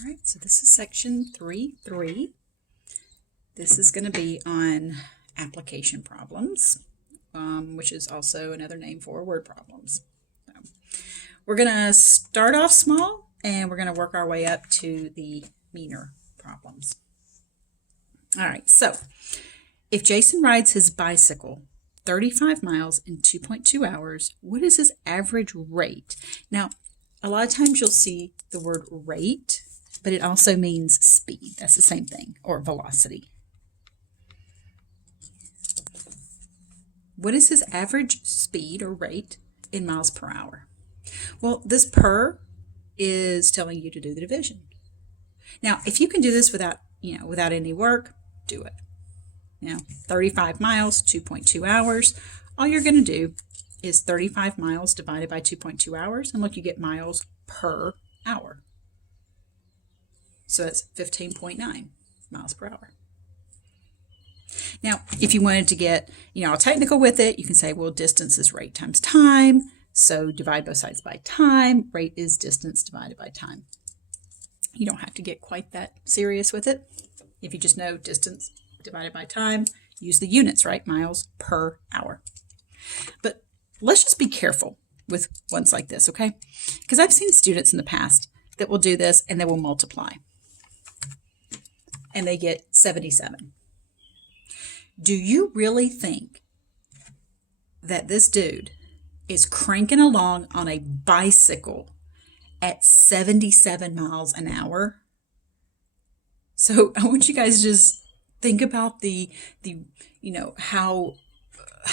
All right, so this is section 3.3. This is going to be on application problems, which is also another name for word problems. So we're going to start off small and we're going to work our way up to the meaner problems. All right, so if Jason rides his bicycle 35 miles in 2.2 hours, what is his average rate? Now, a lot of times you'll see the word rate, but it also means speed. That's the same thing, or velocity. What is his average speed or rate in miles per hour? Well, this per is telling you to do the division. Now, if you can do this without any work, do it. 35 miles, 2.2 hours. All you're going to do is 35 miles divided by 2.2 hours, and look, you get miles per hour. So that's 15.9 miles per hour. Now, if you wanted to get, all technical with it, you can say, well, distance is rate times time. So divide both sides by time. Rate is distance divided by time. You don't have to get quite that serious with it. If you just know distance divided by time, use the units, right? Miles per hour. But let's just be careful with ones like this, okay? Because I've seen students in the past that will do this and they will multiply. And they get 77. Do you really think that this dude is cranking along on a bicycle at 77 miles an hour? So I want you guys to just think about the how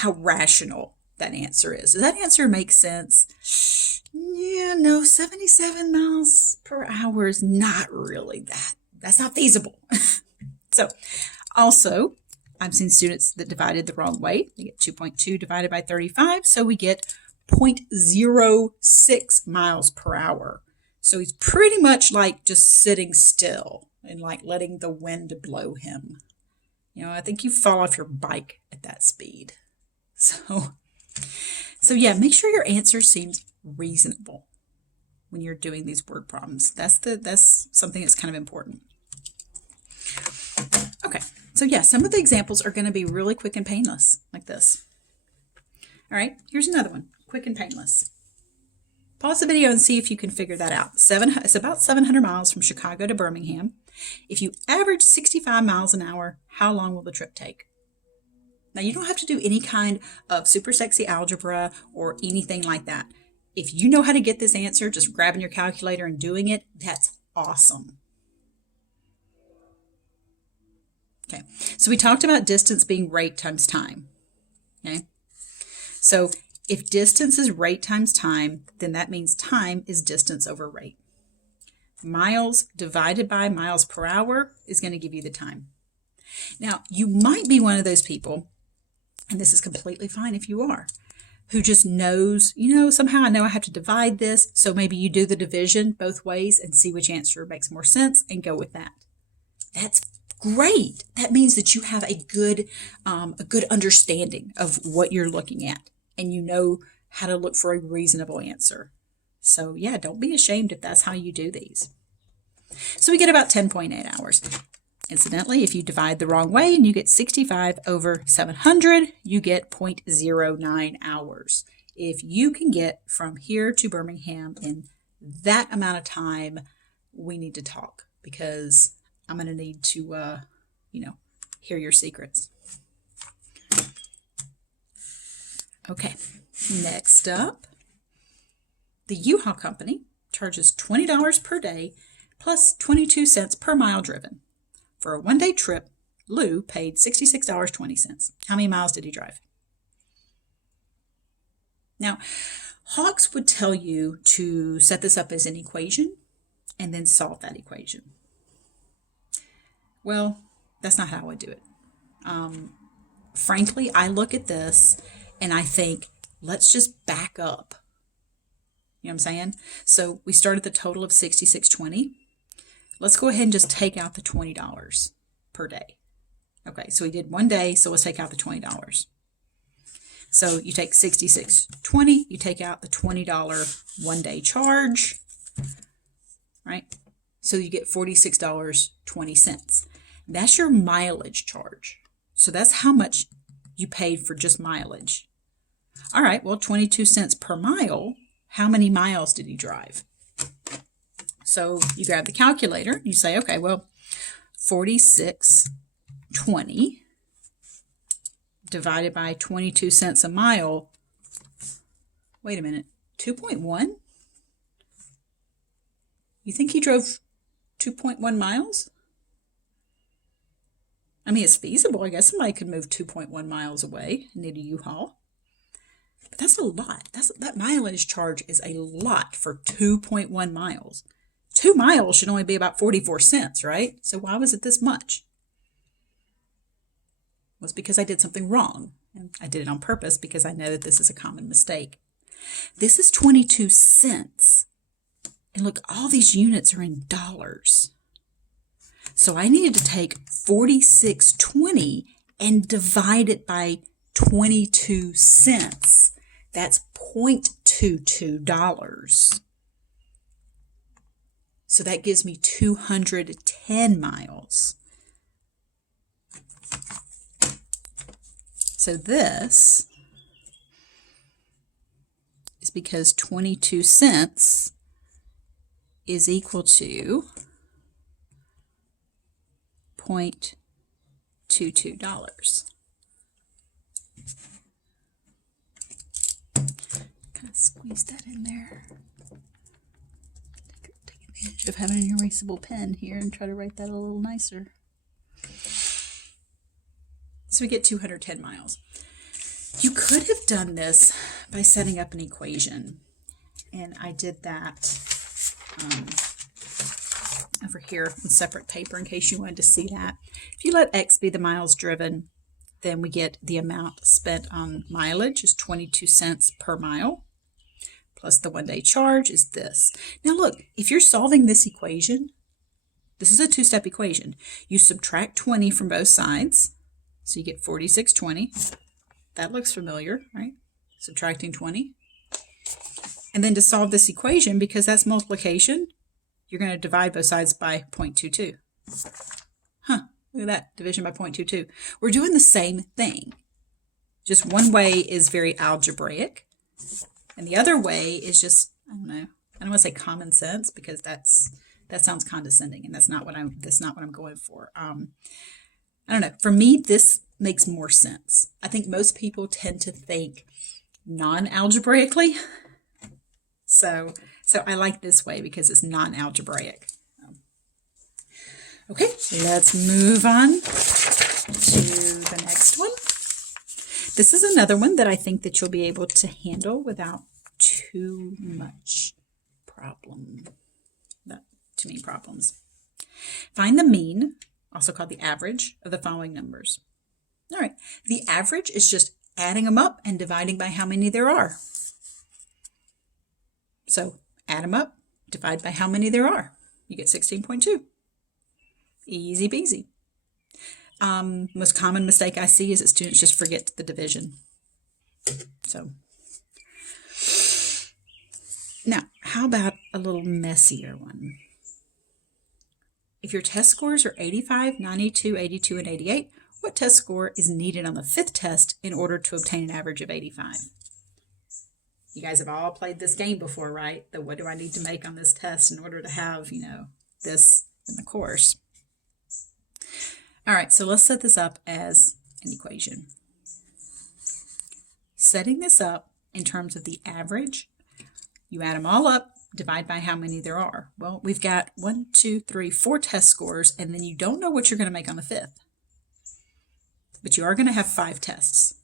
rational that answer is. Does that answer make sense? Yeah, no, 77 miles per hour is not really that. That's not feasible. So also, I've seen students that divided the wrong way. They get 2.2 divided by 35, so we get 0.06 miles per hour. So he's pretty much like just sitting still and like letting the wind blow him. I think you fall off your bike at that speed. So yeah, make sure your answer seems reasonable when you're doing these word problems. That's something that's kind of important. Okay, so yeah, some of the examples are going to be really quick and painless, like this. All right, here's another one, quick and painless. Pause the video and see if you can figure that out. It's about 700 miles from Chicago to Birmingham. If you average 65 miles an hour, how long will the trip take? Now, you don't have to do any kind of super sexy algebra or anything like that. If you know how to get this answer, just grabbing your calculator and doing it, that's awesome. Okay, so we talked about distance being rate times time. Okay, so if distance is rate times time, then that means time is distance over rate. Miles divided by miles per hour is going to give you the time. Now, you might be one of those people, and this is completely fine if you are, who just knows, somehow I know I have to divide this, so maybe you do the division both ways and see which answer makes more sense and go with that. That's great. That means that you have a good understanding of what you're looking at, and you know how to look for a reasonable answer. So yeah, don't be ashamed if that's how you do these. So we get about 10.8 hours. Incidentally, if you divide the wrong way and you get 65 over 700, you get 0.09 hours. If you can get from here to Birmingham in that amount of time, we need to talk, because I'm going to need to, hear your secrets. Okay, next up, the U-Haul company charges $20 per day plus 22 cents per mile driven. For a one-day trip, Lou paid $66.20. How many miles did he drive? Now, Hawks would tell you to set this up as an equation and then solve that equation. Well, that's not how I would do it. Frankly, I look at this and I think, let's just back up. You know what I'm saying? So we started the total of $66.20. Let's go ahead and just take out the $20 per day. Okay, so we did one day, so let's take out the $20. So you take $66.20, you take out the $20 one day charge, right? So you get $46.20. That's your mileage charge. So that's how much you paid for just mileage. All right, well, 22 cents per mile. How many miles did he drive? So you grab the calculator. You say, okay, well, 46.20 divided by 22 cents a mile. Wait a minute, 2.1? You think he drove 2.1 miles? I mean, it's feasible. I guess somebody could move 2.1 miles away and need a U-Haul. But that's a lot. That mileage charge is a lot for 2.1 miles. 2 miles should only be about 44 cents, right? So why was it this much? Well, it's because I did something wrong. And I did it on purpose because I know that this is a common mistake. This is 22 cents. And look, all these units are in dollars. So I needed to take 46.20 and divide it by 22 cents. That's $0.22. So that gives me 210 miles. So this is because 22 cents is equal to $0.22. Kind of squeeze that in there. Take advantage of having an erasable pen here and try to write that a little nicer. So we get 210 miles. You could have done this by setting up an equation. And I did that over here on separate paper in case you wanted to see that. If you let X be the miles driven, then we get the amount spent on mileage is 22 cents per mile, plus the one-day charge is this. Now look, if you're solving this equation, this is a two-step equation. You subtract 20 from both sides, so you get 46.20. That looks familiar, right? Subtracting 20. And then to solve this equation, because that's multiplication, you're going to divide both sides by 0.22. Huh, look at that, division by 0.22. We're doing the same thing. Just one way is very algebraic, and the other way is just, I don't want to say common sense because that sounds condescending, and that's not what I'm going for. I don't know. For me, this makes more sense. I think most people tend to think non-algebraically. So I like this way because it's non-algebraic. Okay, let's move on to the next one. This is another one that I think that you'll be able to handle without too much problem. Not too many problems. Find the mean, also called the average, of the following numbers. All right, the average is just adding them up and dividing by how many there are. So add them up, divide by how many there are. You get 16.2. Easy peasy. Most common mistake I see is that students just forget the division. So now, how about a little messier one? If your test scores are 85, 92, 82, and 88, what test score is needed on the fifth test in order to obtain an average of 85? You guys have all played this game before, right? The what do I need to make on this test in order to have, this in the course. All right, so let's set this up as an equation. Setting this up in terms of the average, you add them all up, divide by how many there are. Well, we've got 1, 2, 3, 4 test scores, and then you don't know what you're going to make on the fifth. But you are going to have 5 tests.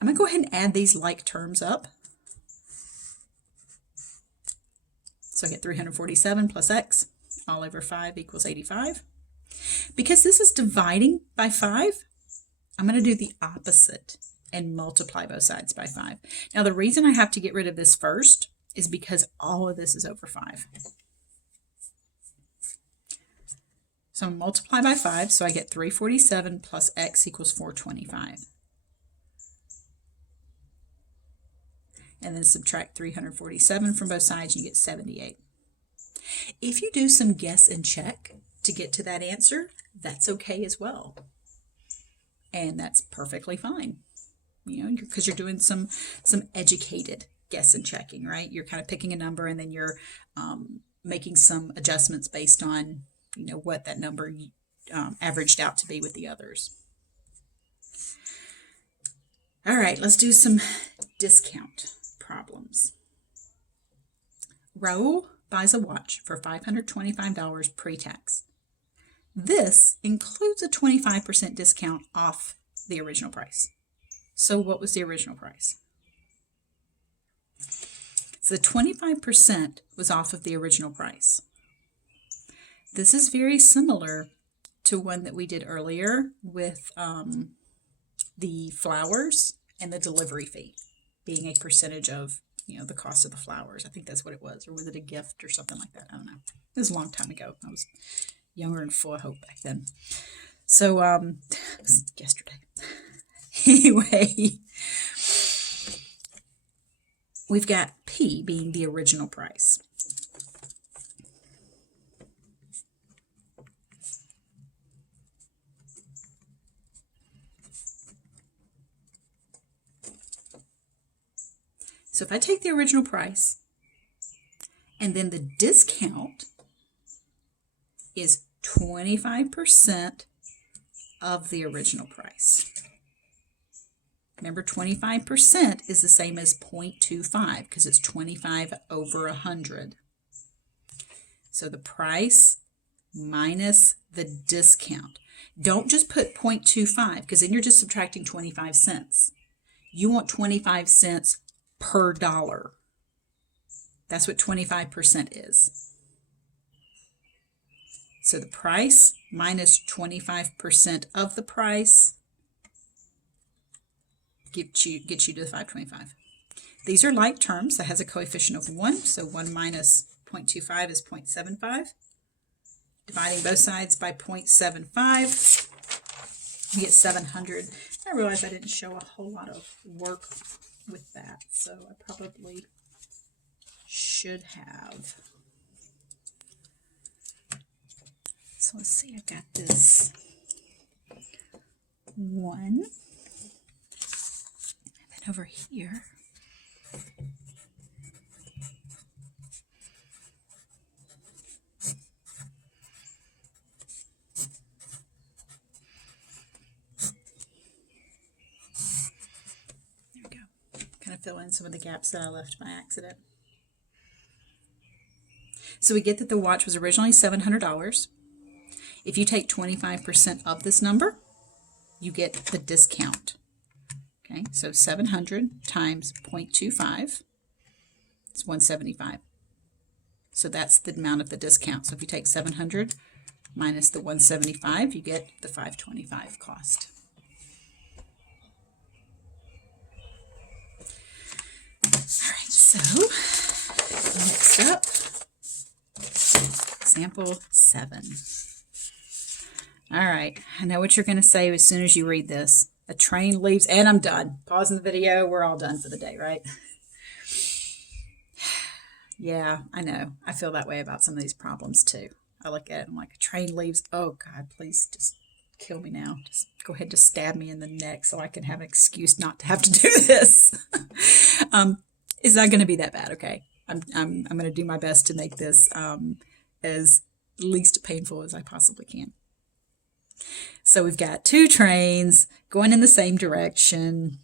I'm going to go ahead and add these like terms up. So I get 347 plus x all over 5 equals 85. Because this is dividing by 5, I'm going to do the opposite and multiply both sides by 5. Now the reason I have to get rid of this first is because all of this is over 5. So multiply by 5, so I get 347 plus x equals 425. And then subtract 347 from both sides, you get 78. If you do some guess and check to get to that answer, that's okay as well. And that's perfectly fine, you know, because you're doing some educated guess and checking, right? You're kind of picking a number and then you're making some adjustments based on, you know, what that number averaged out to be with the others. All right, let's do some discount problems. Raul buys a watch for $525 pre-tax. This includes a 25% discount off the original price. So what was the original price? So the 25% was off of the original price. This is very similar to one that we did earlier with the flowers and the delivery fee being a percentage of, you know, the cost of the flowers. I think that's what it was. Or was it a gift or something like that? I don't know. It was a long time ago. I was younger and full of hope back then. So, it was yesterday. Anyway, we've got P being the original price. So if I take the original price and then the discount is 25% of the original price. Remember, 25% is the same as 0.25 because it's 25 over 100. So the price minus the discount. Don't just put 0.25 because then you're just subtracting 25 cents. You want 25 cents per dollar. That's what 25% is. So the price minus 25% of the price gets you to the 525. These are like terms. That has a coefficient of 1. So 1 minus 0.25 is 0.75. Dividing both sides by 0.75, you get 700. I realize I didn't show a whole lot of work with that, so I probably should have. So let's see, I've got this 1, and then over here, there we go. Kind of fill in some of the gaps that I left by accident. So we get that the watch was originally $700. If you take 25% of this number, you get the discount. Okay, so 700 times 0.25 is 175. So that's the amount of the discount. So if you take 700 minus the 175, you get the 525 cost. All right, so next up, example 7. All right, I know what you're going to say as soon as you read this. A train leaves, and I'm done. Pausing the video, we're all done for the day, right? Yeah, I know. I feel that way about some of these problems too. I look at it, I'm like, a train leaves. Oh God, please just kill me now. Just go ahead, just stab me in the neck so I can have an excuse not to have to do this. It's not going to be that bad, okay? I'm going to do my best to make this as least painful as I possibly can. So we've got 2 trains going in the same direction,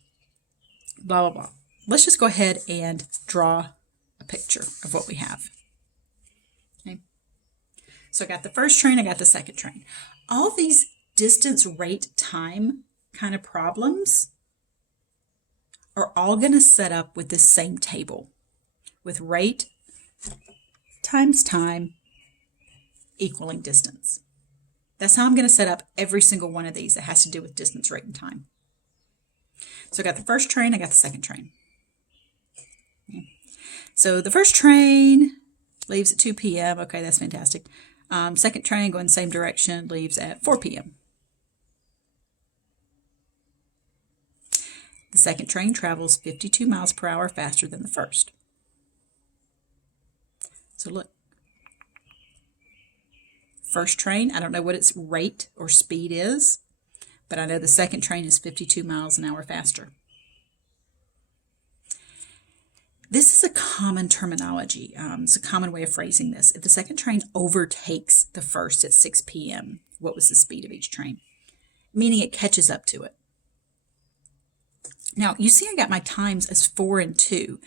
blah, blah, blah. Let's just go ahead and draw a picture of what we have. Okay. So I got the first train, I got the second train. All these distance, rate, time kind of problems are all going to set up with this same table with rate times time equaling distance. That's how I'm going to set up every single one of these that has to do with distance, rate, and time. So I got the first train, I got the second train. Okay. So the first train leaves at 2 p.m. Okay, that's fantastic. Second train going the same direction, leaves at 4 p.m. The second train travels 52 miles per hour faster than the first. So look, First train, I don't know what its rate or speed is, but I know the second train is 52 miles an hour faster. This is a common terminology. It's a common way of phrasing this. If the second train overtakes the first at 6 p.m., what was the speed of each train? Meaning it catches up to it. Now, you see I got my times as 4 and 2.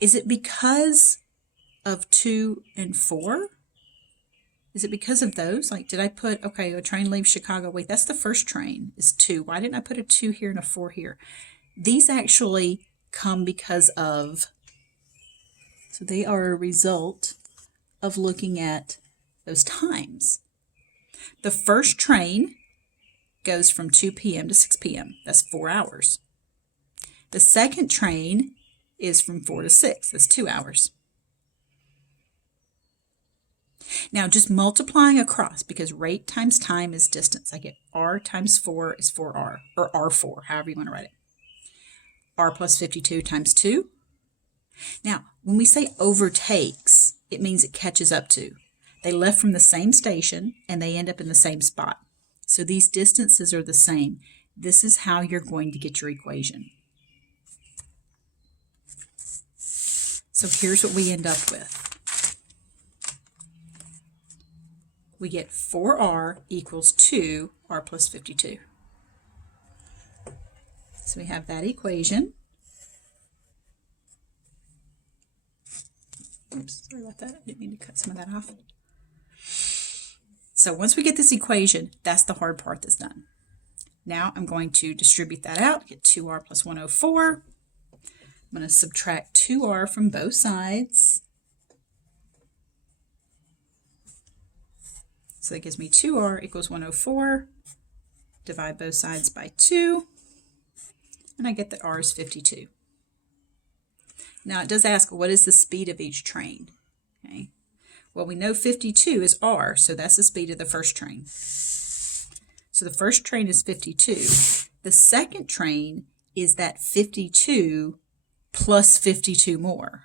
Is it because of 2 and 4? Is it because of those? Like, did I put, okay, a train leaves Chicago. Wait, that's the first train is 2. Why didn't I put a 2 here and a 4 here? These actually come because of, so they are a result of looking at those times. The first train goes from 2 p.m. to 6 p.m. That's 4 hours. The second train is from 4 to 6. That's 2 hours. Now, just multiplying across, because rate times time is distance. I get R times 4 is 4R, or R4, however you want to write it. R plus 52 times 2. Now, when we say overtakes, it means it catches up to. They left from the same station, and they end up in the same spot. So these distances are the same. This is how you're going to get your equation. So here's what we end up with. We get 4R equals 2R plus 52. So we have that equation. Oops, sorry about that. I didn't mean to cut some of that off. So once we get this equation, that's the hard part that's done. Now I'm going to distribute that out, get 2R plus 104. I'm going to subtract 2R from both sides. So that gives me 2R equals 104. Divide both sides by 2. And I get that R is 52. Now it does ask, what is the speed of each train? Okay. Well, we know 52 is R, so that's the speed of the first train. So the first train is 52. The second train is that 52 plus 52 more.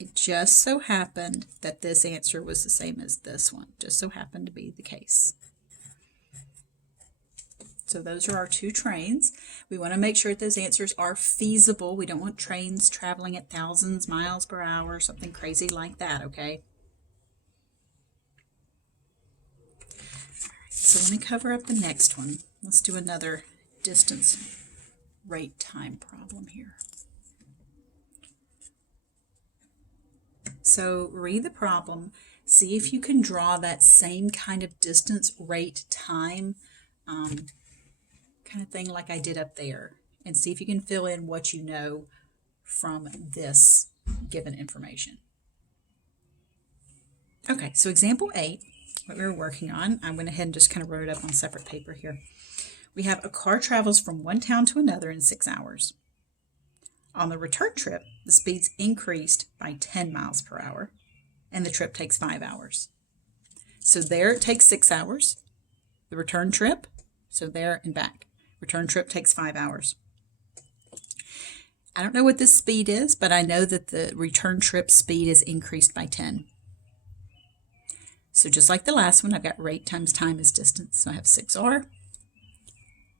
It just so happened that this answer was the same as this one. Just so happened to be the case. So those are our two trains. We want to make sure that those answers are feasible. We don't want trains traveling at thousands miles per hour, something crazy like that, okay? All right, so let me cover up the next one. Let's do another distance rate time problem here. So read the problem, see if you can draw that same kind of distance, rate, time kind of thing like I did up there, and see if you can fill in what you know from this given information. Okay, so example 8, what we were working on, I went ahead and just kind of wrote it up on separate paper here. We have a car travels from one town to another in 6 hours. On the return trip, the speed's increased by 10 miles per hour, and the trip takes 5 hours. So there it takes 6 hours. The return trip, so there and back. Return trip takes 5 hours. I don't know what this speed is, but I know that the return trip speed is increased by 10. So just like the last one, I've got rate times time is distance. So I have 6R,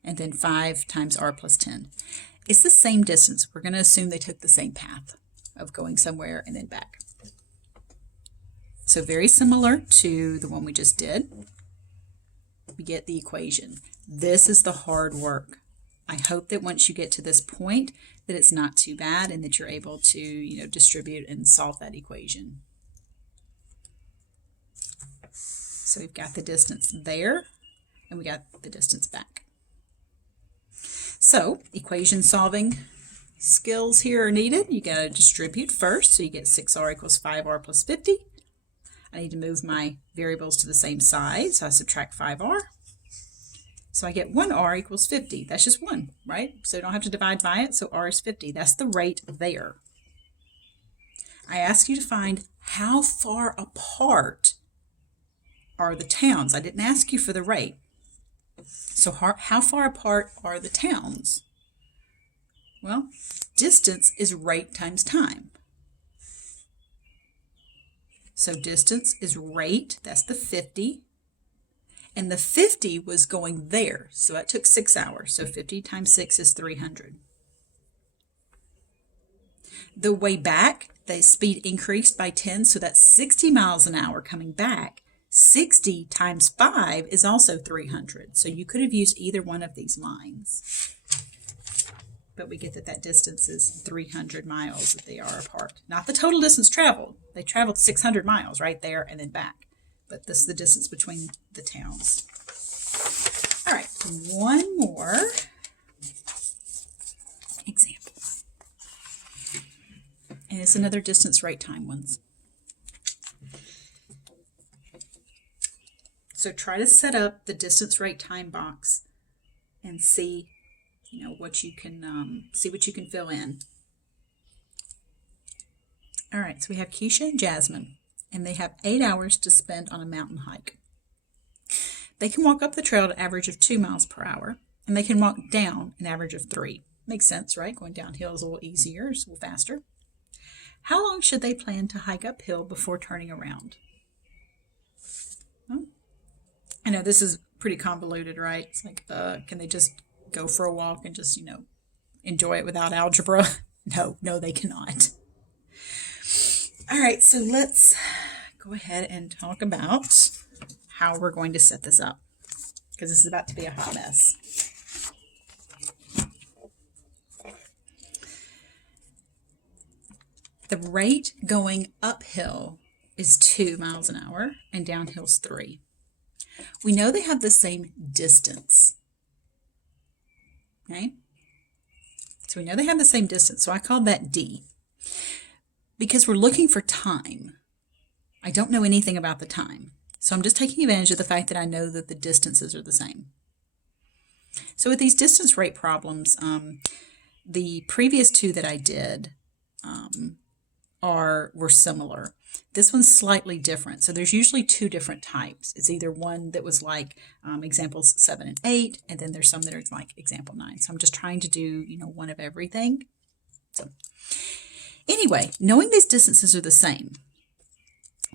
and then 5 times R plus 10. It's the same distance. We're going to assume they took the same path of going somewhere and then back. So very similar to the one we just did. We get the equation. This is the hard work. I hope that once you get to this point that it's not too bad and that you're able to, distribute and solve that equation. So we've got the distance there and we got the distance back. So equation solving skills here are needed. You got to distribute first, so you get 6R equals 5R plus 50. I need to move my variables to the same side, so I subtract 5R. So I get 1R equals 50. That's just 1, right? So I don't have to divide by it, so R is 50. That's the rate there. I ask you to find how far apart are the towns. I didn't ask you for the rate. So how far apart are the towns? Well, distance is rate times time. So distance is rate, that's the 50. And the 50 was going there, so that took 6 hours. So 50 times 6 is 300. The way back, the speed increased by 10, so that's 60 miles an hour coming back. 60 times 5 is also 300. So you could have used either one of these lines. But we get that that distance is 300 miles that they are apart. Not the total distance traveled. They traveled 600 miles right there and then back. But this is the distance between the towns. All right, one more example. And it's another distance rate time ones. So try to set up the distance rate time box and see what you can fill in. All right, so we have Keisha and Jasmine, and they have 8 hours to spend on a mountain hike. They can walk up the trail at an average of 2 miles per hour, and they can walk down an average of 3. Makes sense, right? Going downhill is a little easier, it's a little faster. How long should they plan to hike uphill before turning around? Well, I know this is pretty convoluted, right? It's like, can they just go for a walk and just, enjoy it without algebra? No, they cannot. All right, so let's go ahead and talk about how we're going to set this up, because this is about to be a hot mess. The rate going uphill is 2 miles an hour and downhill is 3. We know they have the same distance. Okay? So we know they have the same distance, so I called that D. Because we're looking for time. I don't know anything about the time. So I'm just taking advantage of the fact that I know that the distances are the same. So with these distance rate problems, the previous two that I did were similar. This one's slightly different. So there's usually 2 different types. It's either one that was like examples 7 and 8, and then there's some that are like example 9. So I'm just trying to do, one of everything. So anyway, knowing these distances are the same,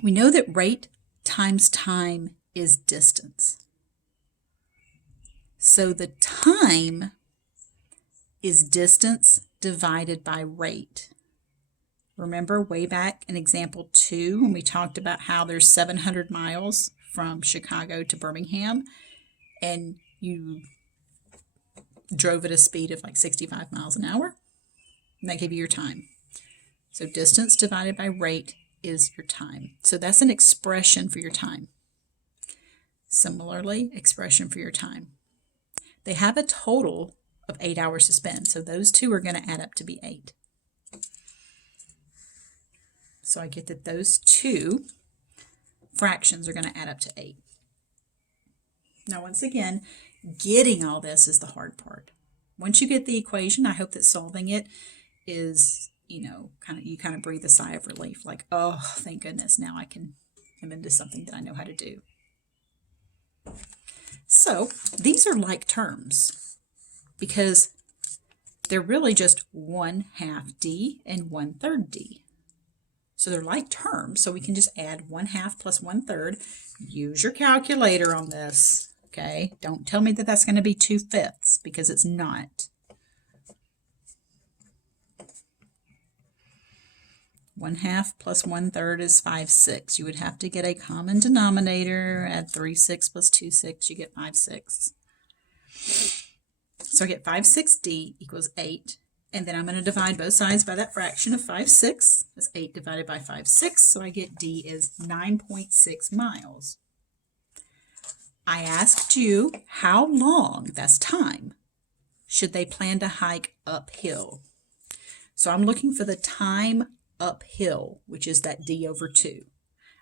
we know that rate times time is distance. So the time is distance divided by rate. Remember way back in example 2 when we talked about how there's 700 miles from Chicago to Birmingham and you drove at a speed of like 65 miles an hour? And that gave you your time. So distance divided by rate is your time. So that's an expression for your time. Similarly, expression for your time. They have a total of 8 hours to spend. So those two are going to add up to be 8. So I get that those 2 fractions are going to add up to 8. Now, once again, getting all this is the hard part. Once you get the equation, I hope that solving it is, you kind of breathe a sigh of relief, like, oh, thank goodness, now I can come into something that I know how to do. So these are like terms because they're really just 1/2 D and 1/3 D. So they're like terms, so we can just add 1/2 plus 1/3. Use your calculator on this, okay? Don't tell me that that's going to be 2/5 because it's not. 1/2 plus 1/3 is 5/6. You would have to get a common denominator. Add 3/6 plus 2/6, you get 5/6. So I get 5/6 D equals 8. And then I'm going to divide both sides by that fraction of 5/6. That's 8 divided by 5/6. So I get D is 9.6 miles. I asked you how long, that's time, should they plan to hike uphill. So I'm looking for the time uphill, which is that D over 2.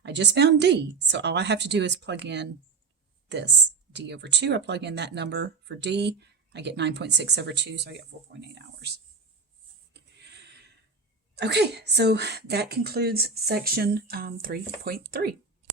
I just found D, so all I have to do is plug in this D over 2. I plug in that number for D. I get 9.6 over 2, so I get 4.8 hours. Okay, so that concludes section 3.3.